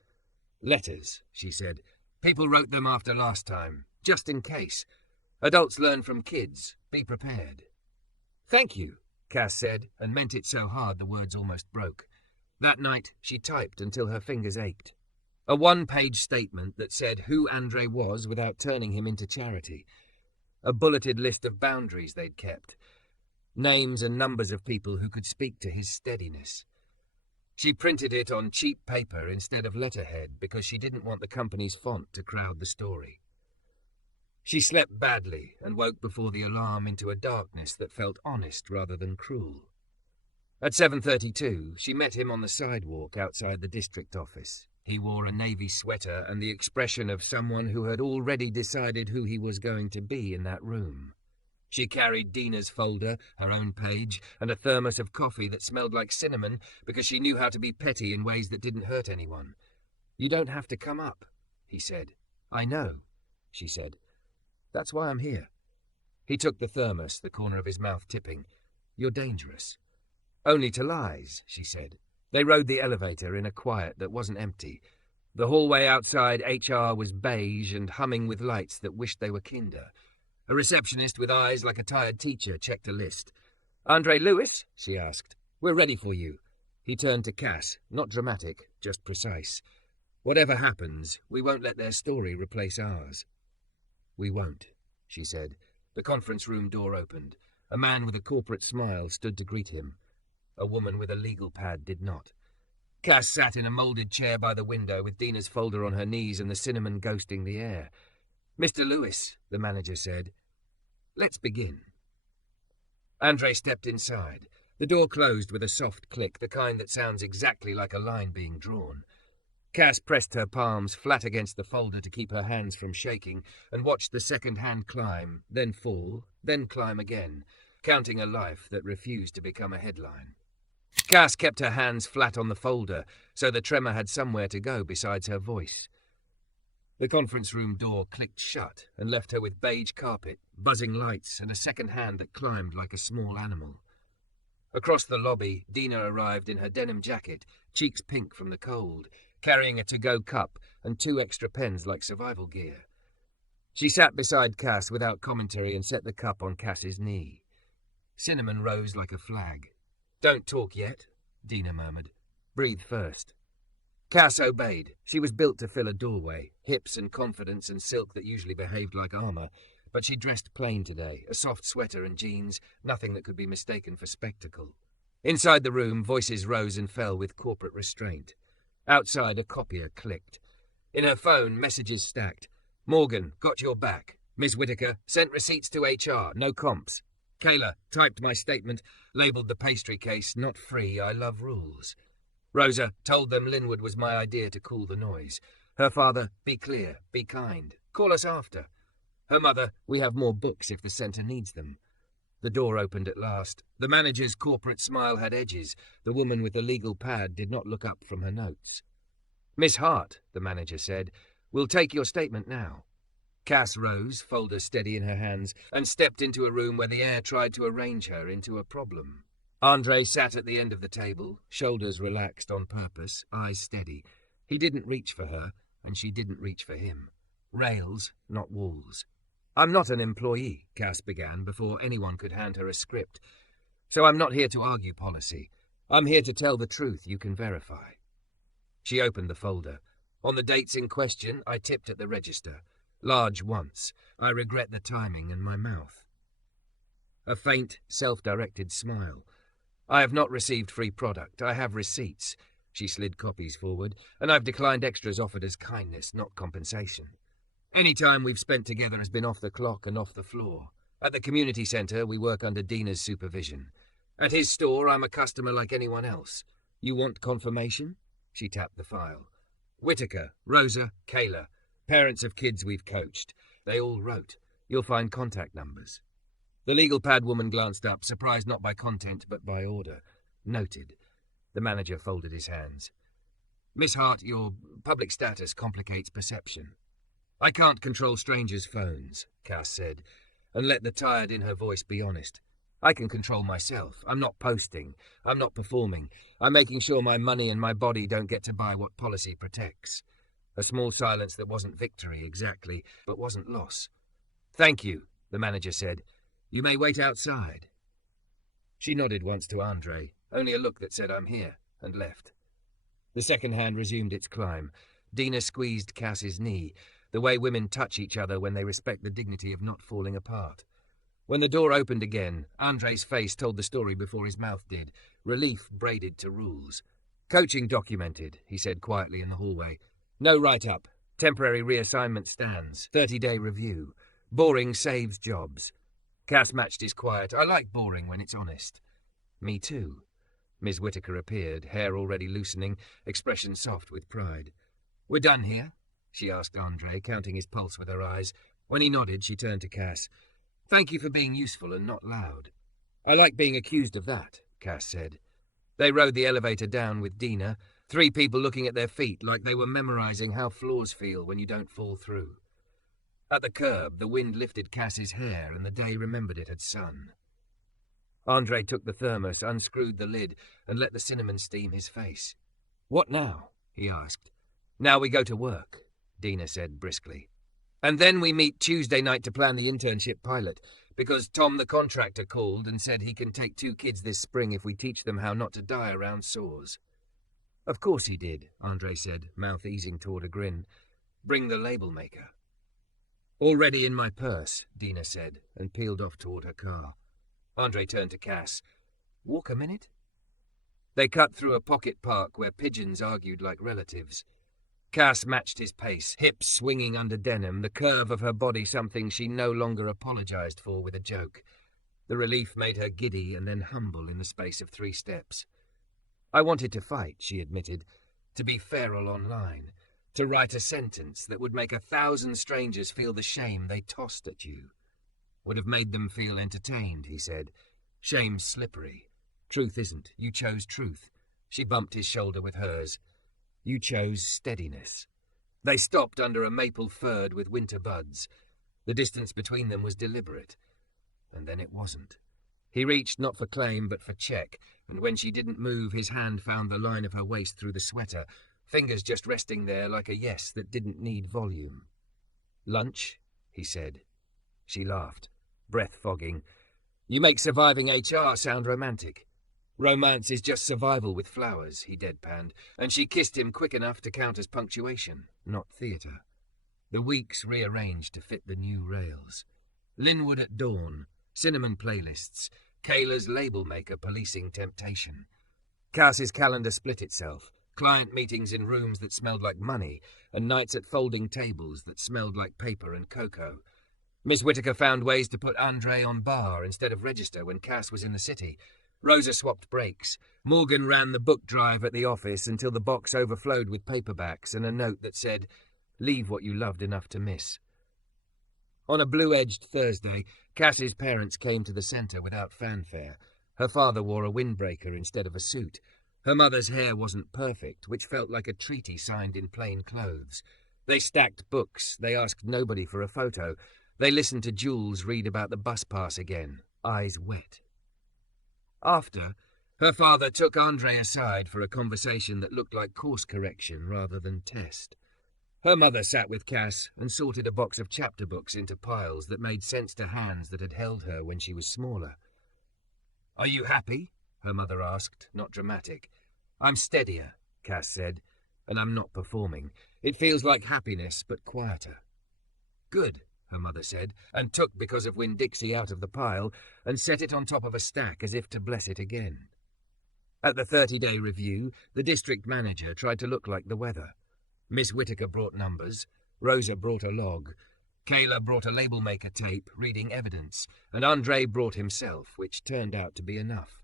Letters, she said. People wrote them after last time, just in case. Adults learn from kids. Be prepared. Thank you, Cass said, and meant it so hard the words almost broke. That night, she typed until her fingers ached. A one-page statement that said who Andre was without turning him into charity. A bulleted list of boundaries they'd kept. Names and numbers of people who could speak to his steadiness. She printed it on cheap paper instead of letterhead because she didn't want the company's font to crowd the story. She slept badly and woke before the alarm into a darkness that felt honest rather than cruel. At 7:32, she met him on the sidewalk outside the district office. He wore a navy sweater and the expression of someone who had already decided who he was going to be in that room. She carried Dina's folder, her own page, and a thermos of coffee that smelled like cinnamon because she knew how to be petty in ways that didn't hurt anyone. You don't have to come up, he said. I know, she said. That's why I'm here. He took the thermos, the corner of his mouth tipping. You're dangerous. Only to lies, she said. They rode the elevator in a quiet that wasn't empty. The hallway outside HR was beige and humming with lights that wished they were kinder. A receptionist with eyes like a tired teacher checked a list. Andre Lewis? She asked. We're ready for you. He turned to Cass, not dramatic, just precise. Whatever happens, we won't let their story replace ours. We won't, she said. The conference room door opened. A man with a corporate smile stood to greet him. A woman with a legal pad did not. Cass sat in a moulded chair by the window with Dina's folder on her knees and the cinnamon ghosting the air. Mr. Lewis, the manager said. Let's begin. Andre stepped inside. The door closed with a soft click, the kind that sounds exactly like a line being drawn. Cass pressed her palms flat against the folder to keep her hands from shaking and watched the second hand climb, then fall, then climb again, counting a life that refused to become a headline. Cass kept her hands flat on the folder, so the tremor had somewhere to go besides her voice. The conference room door clicked shut and left her with beige carpet, buzzing lights, and a second hand that climbed like a small animal. Across the lobby, Dina arrived in her denim jacket, cheeks pink from the cold, carrying a to-go cup and 2 extra pens like survival gear. She sat beside Cass without commentary and set the cup on Cass's knee. Cinnamon rose like a flag. Don't talk yet, Dina murmured. Breathe first. Cass obeyed. She was built to fill a doorway, hips and confidence and silk that usually behaved like armor, but she dressed plain today, a soft sweater and jeans, nothing that could be mistaken for spectacle. Inside the room, voices rose and fell with corporate restraint. Outside, a copier clicked. In her phone, messages stacked. Morgan, got your back. Ms. Whitaker, sent receipts to HR, no comps. Kayla, typed my statement, labelled the pastry case, not free, I love rules. Rosa, told them Linwood was my idea to cool the noise. Her father, be clear, be kind, call us after. Her mother, we have more books if the centre needs them. The door opened at last. The manager's corporate smile had edges. The woman with the legal pad did not look up from her notes. Miss Hart, the manager said, we'll take your statement now. Cass rose, folder steady in her hands, and stepped into a room where the air tried to arrange her into a problem. Andre sat at the end of the table, shoulders relaxed on purpose, eyes steady. He didn't reach for her, and she didn't reach for him. Rails, not walls. I'm not an employee, Cass began, before anyone could hand her a script. So I'm not here to argue policy. I'm here to tell the truth you can verify. She opened the folder. On the dates in question, I tipped at the register. Large once. I regret the timing and my mouth. A faint, self-directed smile. I have not received free product. I have receipts. She slid copies forward, and I've declined extras offered as kindness, not compensation. Any time we've spent together has been off the clock and off the floor. At the community centre, we work under Dina's supervision. At his store, I'm a customer like anyone else. You want confirmation? She tapped the file. Whitaker, Rosa, Kayla. Parents of kids we've coached. They all wrote. You'll find contact numbers. The legal pad woman glanced up, surprised not by content but by order. Noted. The manager folded his hands. Miss Hart, your public status complicates perception. I can't control strangers' phones, Cass said, and let the tired in her voice be honest. I can control myself. I'm not posting. I'm not performing. I'm making sure my money and my body don't get to buy what policy protects. A small silence that wasn't victory, exactly, but wasn't loss. Thank you, the manager said. You may wait outside. She nodded once to Andre, only a look that said I'm here, and left. The second hand resumed its climb. Dina squeezed Cass's knee, the way women touch each other when they respect the dignity of not falling apart. When the door opened again, Andre's face told the story before his mouth did, relief braided to rules. Coaching documented, he said quietly in the hallway. No write-up. Temporary reassignment stands. 30-day review. Boring saves jobs. Cass matched his quiet. I like boring when it's honest. Me too. Ms. Whitaker appeared, hair already loosening, expression soft with pride. We're done here? She asked Andre, counting his pulse with her eyes. When he nodded, she turned to Cass. Thank you for being useful and not loud. I like being accused of that, Cass said. They rode the elevator down with Dina, 3 people looking at their feet like they were memorizing how floors feel when you don't fall through. At the curb, the wind lifted Cass's hair and the day remembered it had sun. Andre took the thermos, unscrewed the lid, and let the cinnamon steam his face. What now? He asked. Now we go to work, Dina said briskly. And then we meet Tuesday night to plan the internship pilot, because Tom the contractor called and said he can take 2 kids this spring if we teach them how not to die around sores. Of course he did, Andre said, mouth easing toward a grin. Bring the label maker. Already in my purse, Dina said, and peeled off toward her car. Andre turned to Cass. Walk a minute? They cut through a pocket park where pigeons argued like relatives. Cass matched his pace, hips swinging under denim, the curve of her body something she no longer apologized for with a joke. The relief made her giddy and then humble in the space of 3 steps. I wanted to fight, she admitted, to be feral online, to write a sentence that would make 1,000 strangers feel the shame they tossed at you. Would have made them feel entertained, he said. Shame's slippery. Truth isn't. You chose truth. She bumped his shoulder with hers. You chose steadiness. They stopped under a maple furred with winter buds. The distance between them was deliberate. And then it wasn't. He reached not for claim but for check, and when she didn't move, his hand found the line of her waist through the sweater, fingers just resting there like a yes that didn't need volume. Lunch, he said. She laughed, breath fogging. You make surviving HR sound romantic. Romance is just survival with flowers, he deadpanned, and she kissed him quick enough to count as punctuation, not theatre. The weeks rearranged to fit the new rails. Linwood at dawn, cinnamon playlists, Kayla's label maker policing temptation. Cass's calendar split itself, client meetings in rooms that smelled like money, and nights at folding tables that smelled like paper and cocoa. Miss Whitaker found ways to put Andre on bar instead of register when Cass was in the city. Rosa swapped breaks. Morgan ran the book drive at the office until the box overflowed with paperbacks and a note that said, "Leave what you loved enough to miss." On a blue-edged Thursday, Cass's parents came to the centre without fanfare. Her father wore a windbreaker instead of a suit. Her mother's hair wasn't perfect, which felt like a treaty signed in plain clothes. They stacked books. They asked nobody for a photo. They listened to Jules read about the bus pass again, eyes wet. After, her father took Andre aside for a conversation that looked like course correction rather than test. Her mother sat with Cass and sorted a box of chapter books into piles that made sense to hands that had held her when she was smaller. "Are you happy?" her mother asked, not dramatic. I'm steadier, Cass said, and I'm not performing. It feels like happiness, but quieter. Good, her mother said, and took Because of Winn-Dixie out of the pile and set it on top of a stack as if to bless it again. At the 30-day review, the district manager tried to look like the weather. Miss Whittaker brought numbers, Rosa brought a log, Kayla brought a label-maker tape reading evidence, and Andre brought himself, which turned out to be enough.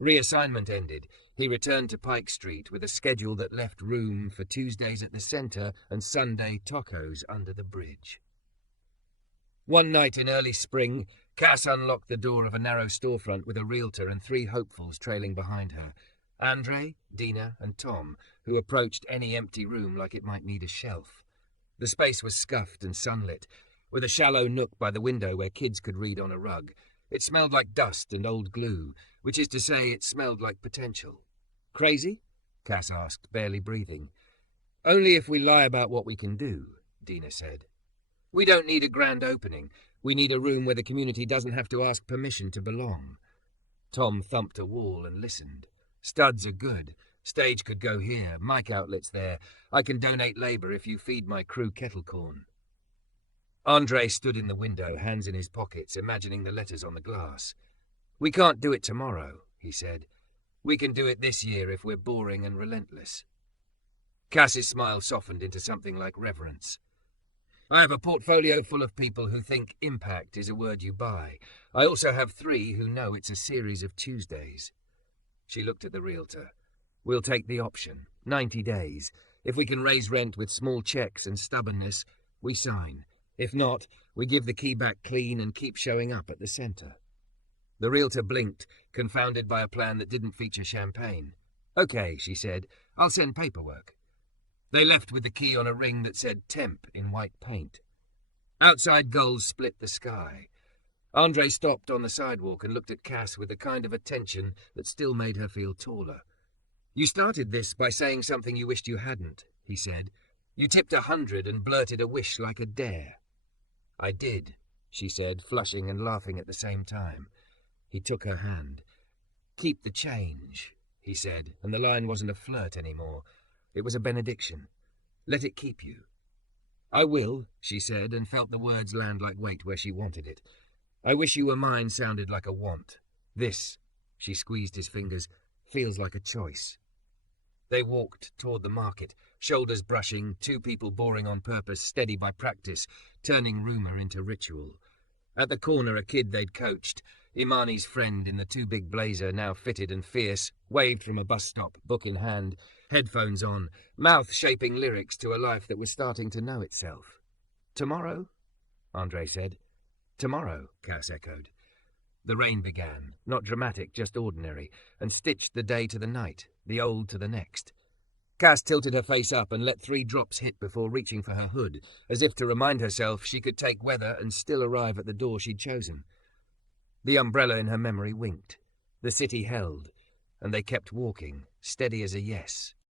Reassignment ended. He returned to Pike Street with a schedule that left room for Tuesdays at the centre and Sunday tacos under the bridge. One night in early spring, Cass unlocked the door of a narrow storefront with a realtor and 3 hopefuls trailing behind her. Andre, Dina, and Tom, who approached any empty room like it might need a shelf. The space was scuffed and sunlit, with a shallow nook by the window where kids could read on a rug. It smelled like dust and old glue, which is to say it smelled like potential. Crazy? Cass asked, barely breathing. Only if we lie about what we can do, Dina said. We don't need a grand opening. We need a room where the community doesn't have to ask permission to belong. Tom thumped a wall and listened. Studs are good. Stage could go here, mic outlets there. I can donate labour if you feed my crew kettle corn. Andre stood in the window, hands in his pockets, imagining the letters on the glass. We can't do it tomorrow, he said. We can do it this year if we're boring and relentless. Cass's smile softened into something like reverence. I have a portfolio full of people who think impact is a word you buy. I also have 3 who know it's a series of Tuesdays. She looked at the realtor. We'll take the option. 90 days. If we can raise rent with small checks and stubbornness, we sign. If not, we give the key back clean and keep showing up at the centre. The realtor blinked, confounded by a plan that didn't feature champagne. Okay, she said. I'll send paperwork. They left with the key on a ring that said Temp in white paint. Outside gulls split the sky. Andre stopped on the sidewalk and looked at Cass with a kind of attention that still made her feel taller. You started this by saying something you wished you hadn't, he said. You tipped 100 and blurted a wish like a dare. I did, she said, flushing and laughing at the same time. He took her hand. Keep the change, he said, and the line wasn't a flirt anymore. It was a benediction. Let it keep you. I will, she said, and felt the words land like weight where she wanted it. I wish you were mine sounded like a want. This, she squeezed his fingers, feels like a choice. They walked toward the market, shoulders brushing, 2 people boring on purpose, steady by practice, turning rumour into ritual. At the corner, a kid they'd coached, Imani's friend in the too big blazer, now fitted and fierce, waved from a bus stop, book in hand, headphones on, mouth shaping lyrics to a life that was starting to know itself. Tomorrow? Andre said. Tomorrow, Cass echoed. The rain began, not dramatic, just ordinary, and stitched the day to the night, the old to the next. Cass tilted her face up and let 3 drops hit before reaching for her hood, as if to remind herself she could take weather and still arrive at the door she'd chosen. The umbrella in her memory winked. The city held, and they kept walking, steady as a yes.